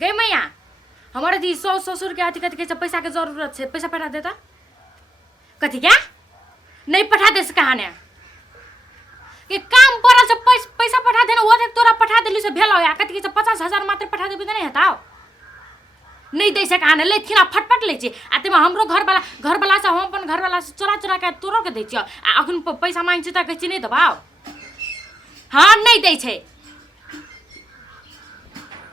गई मैया हमारे दी 100 ससुर के अथी कथी के पैसा के जरूरत है, पैसा पठा देता कथी क्या नहीं पठा दे कहा ने कि काम पड़ा से पैसा पठा देना वो तोरा पठा दिली से भेलो या कथी के 50,000 मात्र पठा देबे नहीं हताओ नहीं दे से कहा ने ले थिना फटफट ले छी आ तेमा हमरो घर वाला से हम अपन घर वाला से चोरा के तोरो के दै छी आ अखन पैसा मांग छी त कहै छी नहीं दबाओ हां नहीं दै छै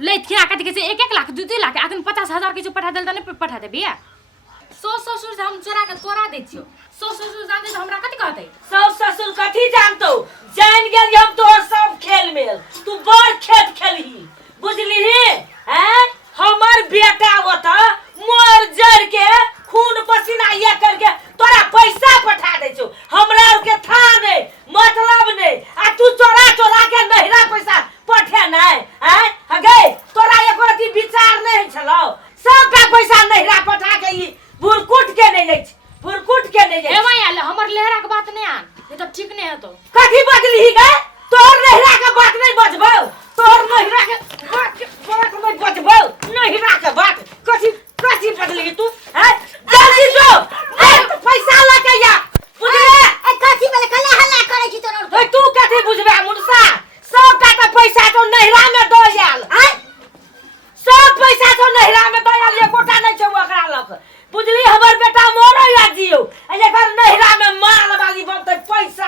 ले थिना कथी के 1 लाख 2 लाख अखन 50,000 के पठा देल त नहीं पठा देबी 100 ससुर से हम चोरा के तोरा दै छियो 100 ससुर जानते तो हमरा कथी कहते 100 ससुर कथी जानतो जान गेल हम तोहर सब खेल में तू बड़ खेत खेलही बुझली हैं हमर बेटा होता मोर जर के खून पसीना ये करके तोरा पैसा पठा दे छो हमरा के था नहीं मतलब नहीं आ तू चोरा के नहिरा पैसा पठे नहीं हैं हगे तोरा एको रती विचार नहीं छलो सबका पैसा नहिरा पठा के ई भुरकुट के नहीं ले भुरकुट के नहीं ले एवं आले हमर लहरा के बात नहीं आन ये तो ठीक नहीं है तो कथी बजली गे तोर नहिरा के बात नहीं बजबो तोर नहिरा के बात नहीं बजबो नहिरा के बात कथी बजली तू हैं जल्दी जो पैसा लेके या बुझले ए कथी बोले कला हल्ला करे छी तोर तू कथी बुझबे मुनसा सब का पैसा तो नहिरा में दो याल हैं सब पैसा तो नहिरा में दो याल एकोटा नहीं छै ओकरा लक बुझली हमर बेटा मोरो या जियो एकर नहिरा में माल वाली बनते पैसा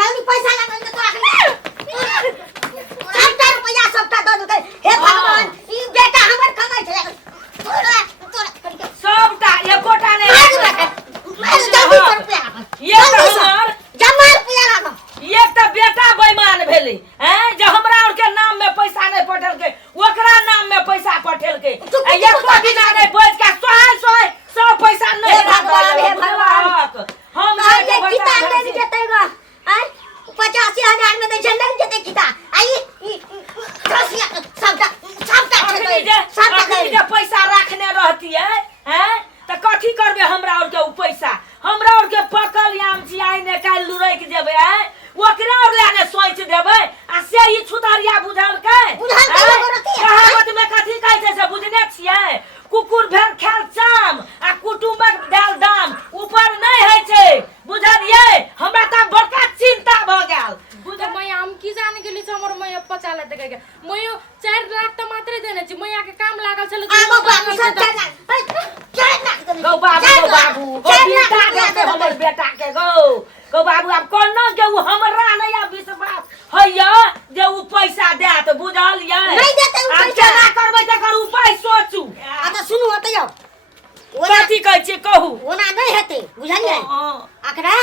जल्दी पैसा लगा दे तोरा सबटा रुपया सबटा दो दे हे भगवान ई बेटा हमर कमाई छले सबटा एकोटा नहीं जल्दी रुपया ये तो हमर जमा रुपया लगा ये तो बेटा बेईमान भेली हैं जे हमरा और के नाम में पैसा नहीं पठल के ओकरा नाम में पैसा पठल के एको दिन नहीं बच के सोहे सब पैसा नहीं भगवान हम ये किताब नहीं देते गो आई 85,000 में दे छै नहीं देते किताब आई 10 सबटा सबटा पैसा रखने रहती है हैं त कथी करबे हमरा और के पैसा हमरा और के पकल आम छी आइ ने काल लुरै के जेबे हैं ओकरा और लाने सोच देबे आ से ई छुतरिया बुझल के कहावत में कथी कहै छै से बुझने छियै कुकुर भेल खेल चाम आ कुटुंबक देल दाम ऊपर नहीं है छै बुझलिए हमरा त बड़का चिंता भ गेल बुझ मैं हम की जाने के लिए हमर मैं 50 लाख दे के मैं 4 लाख त मात्र देने छी मैं के काम लागल छले आगो बाबू सब 4 लाख गो बाबू बेटा के हमर बेटा के गो बाबू अब कोन के उ हमरा नहीं विश्वास हैया जे उ पैसा देत बुझलिए नहीं देते उ पैसा केना करबै तकर उपाय सोचू आ त सुनु होतै यौ कथी कहै छी कहू ओना नहीं हेतै बुझलिए अकरा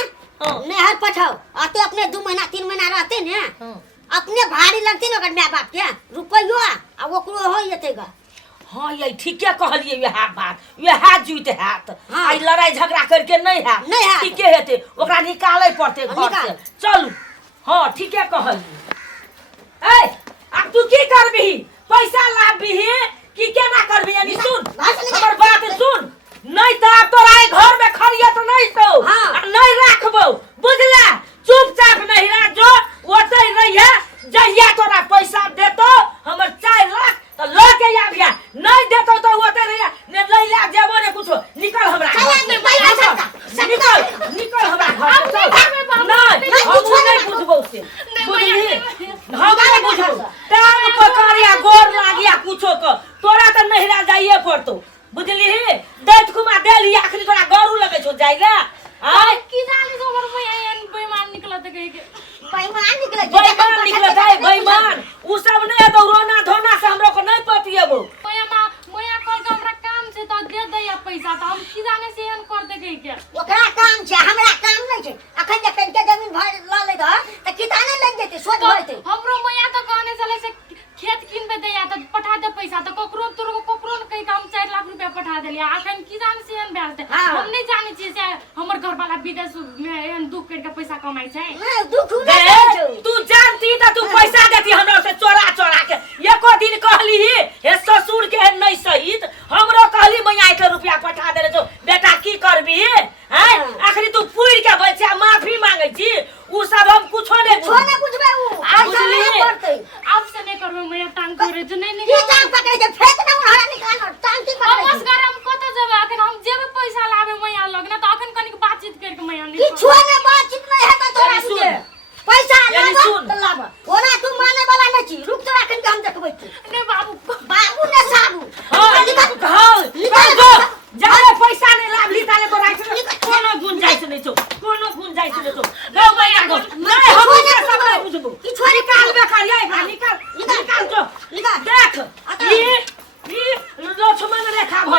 नहर पठाओ आते अपने 2 महीना 3 महीना रहते ने अपने भारी लगते न ओकर माय बाप के रुपयो आ ओकरो हो जेतै ग हां ये ठीके कहलिए यह बात यह जुइत हाथ आई लड़ाई झगड़ा करके नहीं है ठीके हेते ओकरा निकालै पड़ते घर से चलू हां ठीके कहलिए ए अब तू की करबी पैसा लाबही की केना करबी यानी सुन हमर बात सुन नहीं त तोरा घर में खरियत नहीं तो नहीं रखबो बुझला चुपचाप नहीं रह जो ओतै रहिए जहिया तोरा पैसा देतो हमर 4 लाख त ल के आबिया नहीं देतो तो ओतै रहिए ने लई ला जेबो ने कुछो निकल हमरा निकल हमरा घर से नहीं हम नहीं बुझबो से बुझली हम नहीं बुझबो टांग पकड़िया गोर लागिया कुछो क तोरा त नहिरा जाइए पड़तो बुझली दैत कुमा देली आखरी तोरा गरू लगे छो जाइला हां की जाने तो हमर मैं बेईमान निकलत के बेईमान निकलत है बेईमान उ सब नहीं तो रोना धोना से हमरो को नहीं पतिएबो मैं कल के हमरा काम से तो दे दे या पैसा तो हम की जाने से एन कर दे के ओकरा काम छै हमरा काम नहीं छै अखन जे कन के जमीन भर ल ले द त किताने लग जेते सोच होते हमरो मैया तो कहने चले से खेत किनबे दे या तो पठा दे पैसा तो कोकरो कहीं काम 4 लाख रुपया पठा देलिया अखन की जाने से एन ब्याज दे हम नहीं जाने छी से हमर घर वाला विदेश में एन दुख करके पैसा कमाई छै नहीं दुख नहीं तू जानती त तू पैसा देती हमरा से चोरा के एको दिन कहली हे ससुर के नहीं सहित हमरो कहली मैया 1 रुपया पठा दे जो बेटा की करबी हैं आखिर तू पूर के बच्चा माफी मांगे छी उ सब हम कुछो नहीं बुझबे उ बुझली अब से नहीं करबे मैं टांग करे जो नहीं ये टांग पकड़े के फेंक ना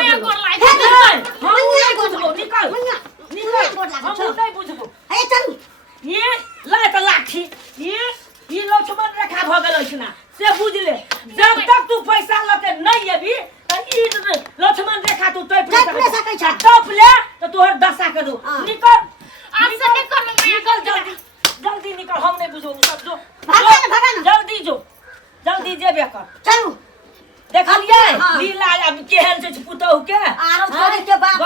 गेल गोर लाग हम नहीं बुझबो निकल गोर लाग हम नहीं बुझबो हे चलू ये लाय त लाठी ये लक्ष्मण रेखा भ गेल अछि ना से बुझले जब तक तू पैसा लके नहीं अभी त ई लक्ष्मण रेखा तू टप नहीं सकै छ टप ले त तोहर दशा के दो निकल आज से नहीं कर निकल जल्दी निकल हम नहीं बुझो सब जो भागन जल्दी जेबे कर चलू देखलिए लीला अब केहन छै पुतौह के आरो छोरी के बाप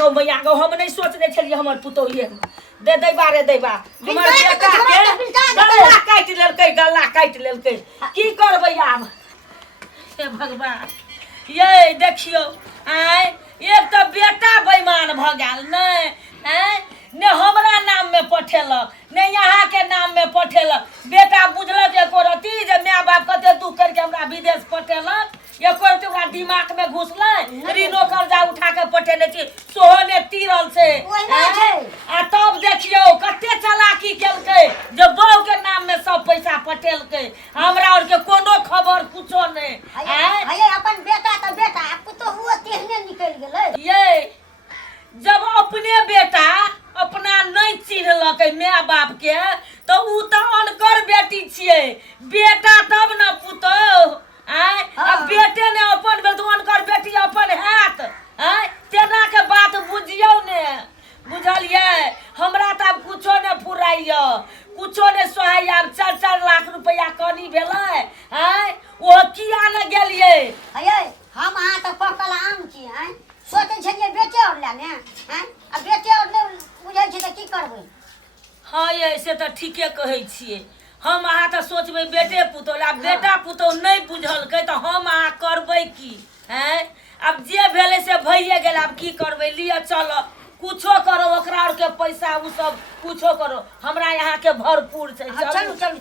गौ मैया गौ हम नहीं सोचने छलिए हमर पुतौह ये दे दैबा हमर बेटा के गला काटि लेलकै की करबै आब हे भगवान ये देखियो आय एक तो बेटा बेईमान भ गेल ने हमरा नाम में पठेलक ने यहाँ के नाम में पठेलक बेटा बुझलक एको रती जे माय बाप कते दुख करके हमरा विदेश पठेलक एको रती ओकरा दिमाग में घुसलै ऋणो कर्जा उठा के पठेने छी सोहो ने तीरल से आ तब देखियो कते चालाकी केलकै जे बहू के नाम में सब पैसा पठेलकै हमरा और के कोनो खबर कुछो नै हे अपन बेटा त बेटा पुतोह तेहने निकल गेलै ये जब अपने बेटा अपना नहीं चिन्हलक माय बाप के तो उ त अनकर बेटी छियै बेटा तब न पुतौह अब बेटे ने अपन बेल तो अनकर बेटी अपन हैत तेना के बात बुझियौ ने बुझलियै हमरा त अब कुछो ने फुराइय कुछो ने सोहाय अब 4 लाख रुपया कनी भेलै ओ किया न गेलियै हे हम अहाँ त पकल आम छी सोचै छलियै बेटे और ले ने अब बेटे और नै बुझै छै त की करबै हाँ ये से त ठीके कहै छियै हम अहाँ त सोचबै बेटे पुतौह आ बेटा पुतौह नहीं बुझलकै त हम अहाँ करबै की अब जे भेलै से भइए गेल अब की करबै लिअ चल कुछो करो ओकरा और के पैसा उ सब कुछो करो हमरा यहाँ के भरपूर छै चलू चल